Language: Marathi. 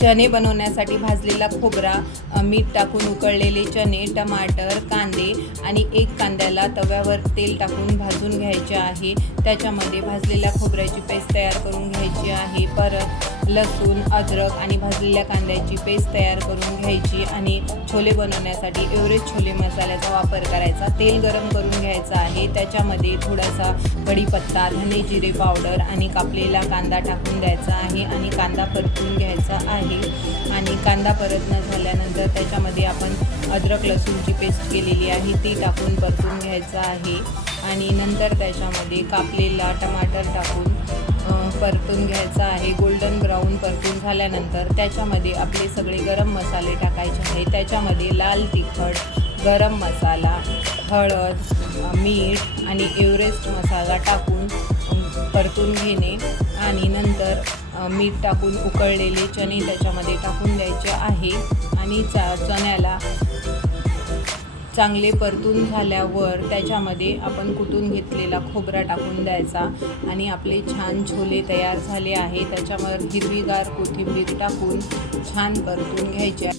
चणे बनवण्यासाठी भाजलेला खोबरा, मीठ टाकून उकळलेले चणे, टमाटर, कांदे आणि एक कांद्याला तव्यावर तेल टाकून भाजून घ्यायचे आहे। त्याच्यामध्ये भाजलेल्या खोबऱ्याची पेस्ट तयार करून घ्यायची आहे। परत लसूण, अद्रक आणि भाजलेल्या कांद्याची पेस्ट तयार करून घ्यायची आणि छोले बनवण्यासाठी एव्हरेस्ट छोले मसाल्याचा वापर करायचा। तेल गरम करून घ्यायचं आहे। त्याच्यामध्ये थोडासा कढीपत्ता, धने जिरे पावडर आणि कापलेला कांदा टाकून द्यायचा आहे आणि कांदा परतून घ्यायचा आहे। आणि कांदा परतणं झाल्यानंतर त्याच्यामध्ये आपण अद्रक लसूणची पेस्ट केलेली आहे ती टाकून परतून घ्यायचं आहे आणि नंतर त्याच्यामध्ये कापलेला टमाटर टाकून परतून घ्यायचा आहे। गोल्डन ब्राऊन परतून झाल्यानंतर त्याच्यामध्ये आपले सगळे गरम मसाले टाकायचे आहे। त्याच्यामध्ये लाल तिखट, गरम मसाला, हळद, मीठ आणि एव्हरेस्ट मसाला टाकून परतून घेणे आणि नंतर मीठ टाकून उकळलेले चणे त्याच्यामध्ये टाकून द्यायचे आहे आणि चण्याला चांगले परतून झाल्यावर त्याच्यामध्ये आपण कुटून घेतलेला खोबरा टाकून द्यायचा आणि आपले छान छोले तयार झाले आहे। त्याच्यावर हिरवीगार कोथिंबीर टाकून छान परतून घ्यायचे।